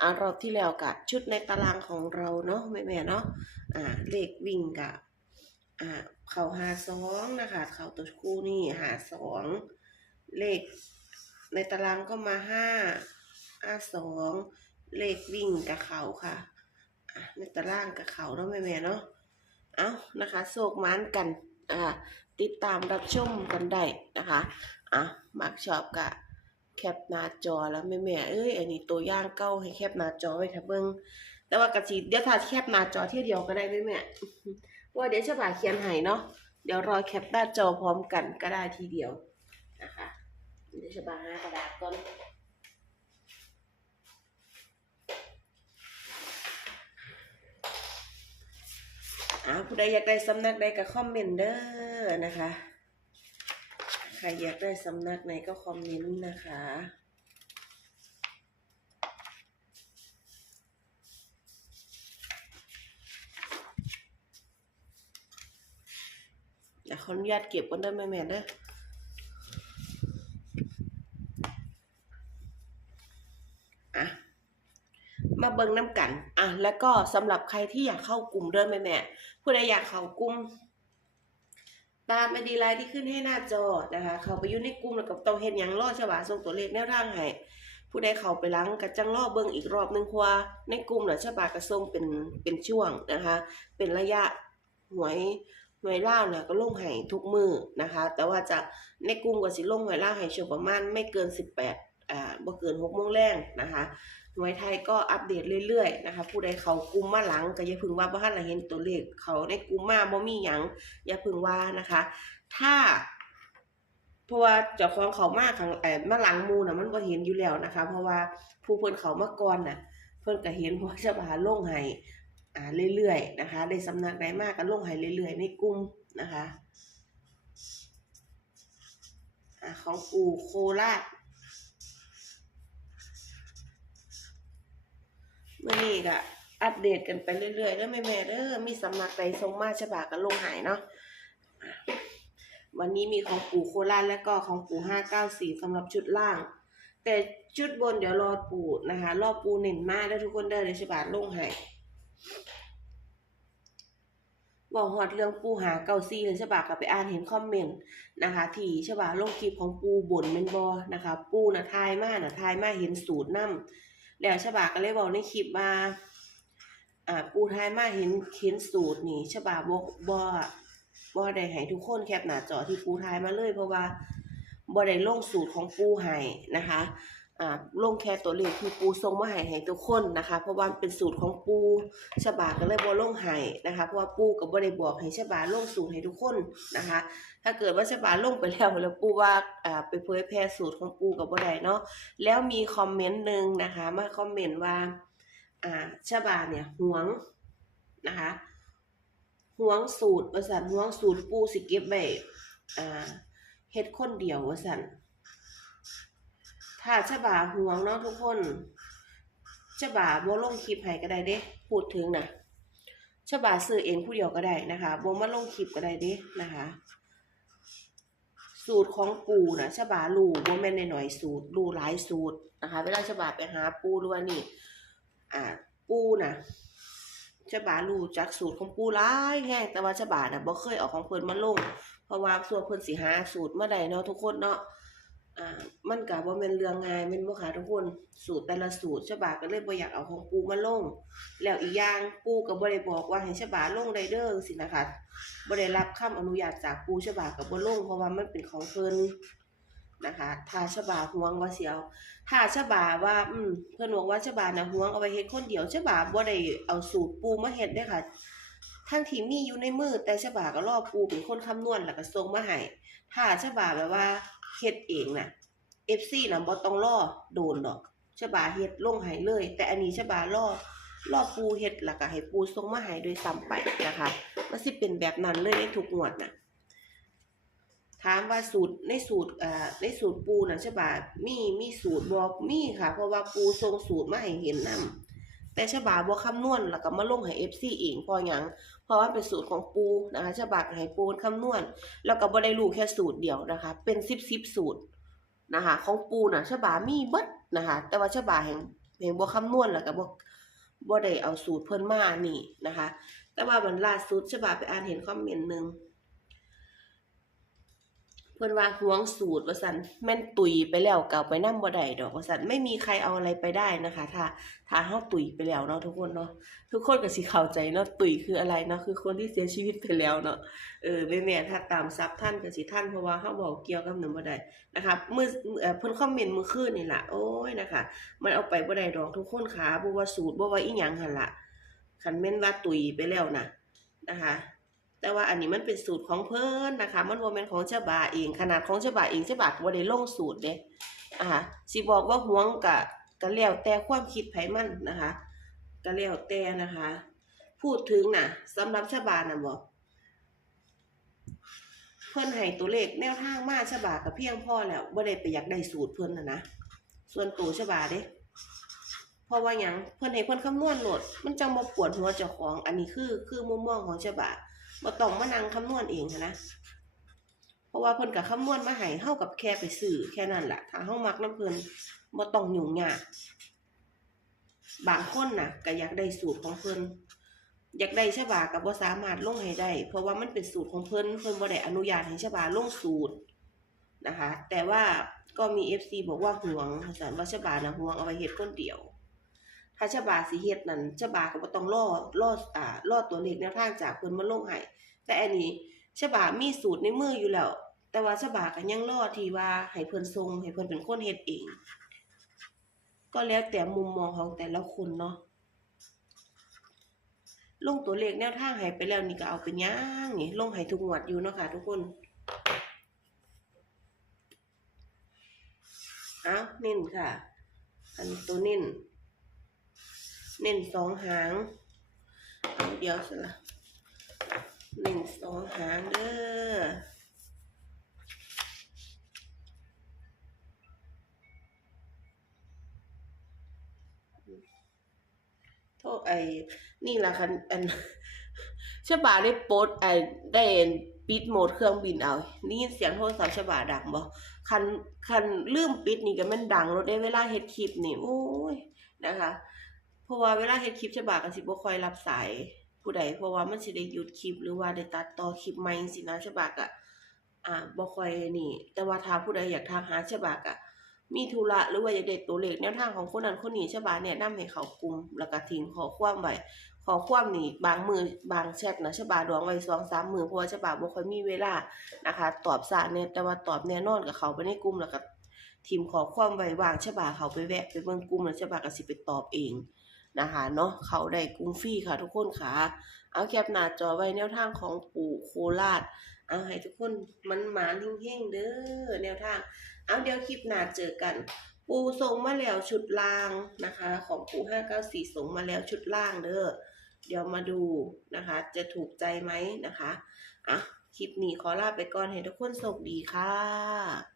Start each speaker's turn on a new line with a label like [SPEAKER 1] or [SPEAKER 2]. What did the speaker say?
[SPEAKER 1] อ่ารอบที่แล้วกะชุดในตารางของเราเนาะแม่แม่ๆเนาะอ่าเลขวิ่งกะอ่าเข่าหาสองนะคะเข่าตัวคู่นี่หาสองเลขในตารางก็มาห้าห้าสองเลขวิ่งกับเข่าค่ะในตารางกับเขาเนาะแม่แม่ๆเนาะ เอานะคะโศกมันกัน อ่า ติดตามรับชมกันได้นะคะ อะมักชอบกะแคปหน้าจอแล้วแม่แม่เอ้ยอันนี้ตัวย่างเก้าให้แคปหน้าจอไว้ค่ะเบิ่งแต่ว่ากระสิเดี๋ยวถ้าแคปหน้าจอเที่ยวเดียวก็ได้แม่แม่เพราะว่าเดี๋ยวฉบาเขียนให้เนาะเดี๋ยวรอแคปหน้าจอพร้อมกันก็ได้ทีเดียวนะคะเดี๋ยวฉบาหากระดาษก่อนอ่าผู้ใดอยากได้สำนักใดก็คอมเมนต์เด้อนะคะ รอยากได้สำนักไหนก็คอมเมนต์นะคะ เดี๋ยวขออนุญาตเก็บกันได้ไหมแม่เด้ออะมาเบิ่งน้ำกัน อะ แล้วก็สำหรับใครที่อยากเข้ากลุ่มเด้อแม่แม่ผู้ใดอยากเข้ากลุ่ม ตามไอดีไลน์ที่ขึ้นให้หน้าจอนะคะ เขาไปอยู่ในกลุ่มแล้วก็ต้องเฮ็ดหยังรอฉบาส่งตัวเลขแนวทางให้ผู้ใดเขาไปหลังก็จังรอเบิ่งอีกรอบหนึงเพราะว่าในกลุ่มน่ะฉบาก็ส่งเป็นเป็นช่วงนะคะ เป็นระยะหวยหวยล่าวน่ะก็ลงให้ทุกมือนะคะ แต่ว่าจะในกลุ่มก็สิลงหวยล่าให้ช่วงประมาณไม่เกิน 18อ่าบ่เกิน6โมงแรงนะคะ หวยไทยก็อัปเดตเรื่อยๆนะคะ ผู้ใดเขากลุ่มมาหลังก็อย่าพึ่งว่าบ่ทันเห็นตัวเลขเขาในกลุ่มมาบ่มีหยังอย่าพึงว่านะคะ ถ้าเพราะว่าเจ้าของเขามากขังแอบมาหลังมูนะมันก็เห็นอยู่แล้วนะคะ เพราะว่าผู้เพิ่นเขามาก่อนน่ะ เพิ่นก็เห็นเพราะจะบาลงให้อ่าเรื่อยๆนะคะ ได้สำนักใดมากก็ลงให้เรื่อยๆ ในกลุ่มนะคะอ่าของปู่โคราช เมื่อนี้ก็อัปเดตกันไปเรื่อยๆแล้วแม่ๆเด้อมีสำนักใดทรงมาฉบาก็ลงหายเนาะวันนี้มีของปู่โคราชและก็ของปู่ห้าเก้าสี่สำหรับชุดล่าง แต่ชุดบนเดี๋ยวรอปู่นะคะ รอปู่เน่นมากได้ทุกคนเด้อเดี๋ยวฉบาลงให้บอกฮอดเรื่องปูหาเก้าสี่เลยฉบาก็ไปอ่านเห็นคอมเมนต์นะคะที่ฉบาลงคลิปของปูบ่นเมนบอนะคะ ปูน่ะทายมากน่ะทายมากเห็นสูตรนํ แล้วฉบาก็เลยบอกในคลิปว่าอ่าปูทายมาเห็นเห็นสูตรนี่ฉบาบ่บ่บ่ได้ให้ทุกคนแคปหน้าจอที่ปูทายมาเลยเพราะว่าบ่ได้ลงสูตรของปูให้นะคะ ลงแค่ตัวเลขที่ปูส่งมาให้ให้ทุกคนนะคะ เพราะว่ามันเป็นสูตรของปูฉบาก็เลยบ่ลงให้นะคะ เพราะว่าปูก็บ่ได้บอกให้ฉบาลงสูตรให้ทุกคนนะคะ ถ้าเกิดว่าฉบาลงไปแล้วแล้วปูว่าไปเผยแพร่สูตรของปูก็บ่ได้เนาะแล้วมีคอมเมนต์หนึ่งนะคะมาคอมเมนต์ว่าอ่าชบาเนี่ยหวงนะคะหวงสูตรว่าสันหวงสูตรปูสิเก็บไว้เฮ็ดคนเดียวว่าสัน ถ้าชบาหวงเนาะทุกคนชบาบ่ลงคลิปให้ก็ได้เด้ พูดถึงนะชบาซื้อเองผู้เดียวก็ได้นะคะบ่มาลงคลิปก็ได้เด้นะคะ สูตรของปูนะชบารู้บ่แม่นน้อยๆสูตรรูหลายสูตรนะคะ เวลาชบาไปหาปูหรือว่านี่ อ่า ปูน่ะฉบารูจักสูตรของปูหลายแห้งแต่ว่าฉบานะบ่เคยเอาของเพิ่นมาลง เพราะว่าส่วนเพิ่นสิหาสูตรเมาได้เนาะทุกคนเนาะ อ่ามันก็บ่แม่นเรื่องง่ายแม่นบ่คะทุกคนสูตรแต่ละสูตรฉบาก็เลยบ่อยากเอาของปูมาลง แล้วอีกอย่างปูก็บ่ได้บอกว่าให้ฉบาลงได้เด้อสินะคะบ่ได้รับคำอนุญาตจากปูฉบาก็บ่ลงเพราะว่ามันเป็นของเพิ่นนะคะถ้าฉบาห่วงว่าเสิเอาถ้าฉบาว่า อืมเพิ่นบอกว่าฉบาน่ะห่วงเอาไว้เฮ็ดคนเดียวฉบาบ่ได้เอาสูตรปูมาเฮ็ดเด้ค่ะทั้งที่มีอยู่ในมือแต่ฉบาก็รอปูเป็นคนคำนวณแล้วก็ส่งมาให้ถ้าฉบาแบบว่า เฮ็ดเองน่ะ FC น่ะบ่ต้องรอโดนดอกฉบาเฮ็ดลงให้เลย แต่อันนี้ฉบารอรอปูเฮ็ดแล้วก็ให้ปูส่งมาให้โดยซ้ำไปนะคะมันสิเป็นแบบนั้นเลยในทุกงวดน่ะถามว่าสูตรในสูตรอ่าในสูตรปูน่ะใช่ป่ะมีมีสูตรบอกมีค่ะ เพราะว่าปูทรงสูตรมาให้เห็นนํ แต่ฉบาบ่คำนวณแล้วก็มาลงให้ FC เองพอหยังเพราะว่าเป็นสูตรของปูนะคะฉบาให้ปูคำนวณ แล้วก็บ่ได้รู้แค่สูตรเดียวนะคะ เป็น10 10สูตรนะคะของปูน่ะฉบามีเบิดนะคะ แต่ว่าฉบาแห่งเพียงบ่คำนวณแล้วก็บ่บ่ได้เอาสูตรเพิ่นมานี่นะคะ แต่ว่ามันล่าสุดฉบับไปอ่านเห็นคอมเมนต์หนึง เพิ่อนว่าห่วงสูตรว่าซั่นแม่นตุยไปแล้วเก็เอาไปนำบ่ได้ดอกว่าซั่นไม่มีใครเอาอะไรไปได้นะคะ ถ้าถ้าเฮาตุยไปแล้วเนาะทุกคนเนาะทุกคนก็สิเข้าใจเนาะตุยคืออะไรเนาะคือคนที่เสียชีวิตไปแล้วเนาะเออแม่ๆถ้าตามซับท่านก็สิท่านเพราะว่าเฮาบอกเกี่ยวกับนั้นบ่ได้นะคะมือเอ่อเพิ่นคอมเมนต์มือคืนนี่ล่ะโอ้ยนะคะ มันเอาไปบ่ได้ดอกทุกคนขาบ่ว่าสูตรบ่ว่าอีหยังหั่นล่ะคันแม่นว่าตุยไปแล้วนะนะคะ แต่ว่าอันนี้มันเป็นสูตรของเพิ่นนะคะ มันบ่แม่นของฉบาเองขนาดของฉบาเองฉบาก็บ่ได้ลงสูตรเด้นะคะสิบอกว่าห่วงก็ก็แล้วแต่ความคิดไผมันนะคะก็แล้วแต่นะคะ พูดถึงน่ะสำหรับฉบาน่ะบ่เพิ่นให้ตัวเลขแนวทางมาฉบาก็เพียงพ่อแล้วบ่ได้ไปอยากได้สูตรเพิ่นน่ะนะส่วนตัวฉบาเด้เพราะว่าหยังเพิ่อนให้เพิ่อนคำนวณโหลด มันจังบ่ปวดหัวเจ้าของ อันนี้คือคือมุมมองของฉบา บ่ต้องมานั่งคำนวณเองนะ เพราะว่าเพิ่นก็คำนวณมาให้เฮากับแค่ไปซื้อแค่นั้นแหละถ้าเฮามักนํเพิ่นบ่ต้องยุ่งยากบางคนน่ะก็อยากได้สูตรของเพิ่นอยากได้ฉบาก็บ่สามารถลงให้ได้ เพราะว่ามันเป็นสูตรของเพิ่นเพิ่นบ่ได้อนุญาตให้ฉบาลงสูตรนะคะ แต่ว่าก็มี FC บอกว่าห่วงว่าซั่นว่าฉบาน่ะห่วงเอาไว้เฮ็ดคนเดียว ถ้าฉบาสิเฮ็ดนั่นฉบาก็บ่ต้องรอรออ่ารอตัวเลขแนวทางจากเพิ่นมาลงให้แต่อันนี้ฉบามีสูตรในมืออยู่แล้ว แต่ว่าฉบาก็ยังรอที่ว่าให้เพิ่นส่งให้เพิ่นเป็นคนเฮ็ดเอง ก็แล้วแต่มุมมองของแต่ละคนเนาะลงตัวเลขแนวทางให้ไปแล้วนี่ก็เอาเป็นหยังนี่ลงให้ทุกงวดอยู่เนาะค่ะทุกคนเอาเน้นค่ะ อันตัวเน้น เน้นสองหางเอาเดียวสิละเน้นสองหางเด้อโทษไอ้นี่ล่ะคันอันฉบาได้โพสต์ไอ้ได้ปิดโหมดเครื่องบินเอานี่ยินเสียงโทรศัพท์ฉบาดังบ่คันคันลืมปิดนี่ก็มันดังรถได้เวลาเฮ็ดคลิปนี่ โอ้ยนะคะ เพราะว่าเวลาเฮ็ดคลิปฉบาก็สิบ่ค่อยรับสายผู้ใดเพราะว่ามันสิได้หยุดคลิปหรือว่าได้ตัดต่อคลิปใหม่จังซี่นะฉบาก็อ่าบ่ค่อยนี่ แต่ว่าถ้าผู้ใดอยากทักหาฉบาก็มีธุระหรือว่าอยากได้ตัวเลขแนวทางของคนนั้นคนนี้ฉบาแนะนำให้เขากลุ่มแล้วก็ทิ้งขอความไว้ขอความนี่บางมือบางแชทนะฉบาดวงไว้2-3มื้อเพราะว่าฉบาบ่ค่อยมีเวลานะคะ ตอบสารเนี่ยแต่ว่าตอบแน่นอนก็เขาไปในกลุ่มแล้วก็ทิมขอความไว้วางฉบาเขาไปแวะไปเบิ่งกลุ่มแล้วฉบาก็สิไปตอบเอง นะคะเนาะเขาได้กลุ่มฟรีค่ะทุกคนค่ะ เอาแคปหน้าจอไว้แนวทางของปู่โคราช เอาให้ทุกคนมันหมาลิงเฮงเด้อแนวทาง เอาเดี๋ยวคลิปหน้าเจอกัน ปูส่งมาแล้วชุดล่างนะคะ ของปูห้าเก้าสี่ส่งมาแล้วชุดล่างเด้อเดี๋ยวมาดูนะคะ จะถูกใจไหมนะคะอะคลิปนี้ขอลาไปก่อนให้ทุกคนโชคดีค่ะ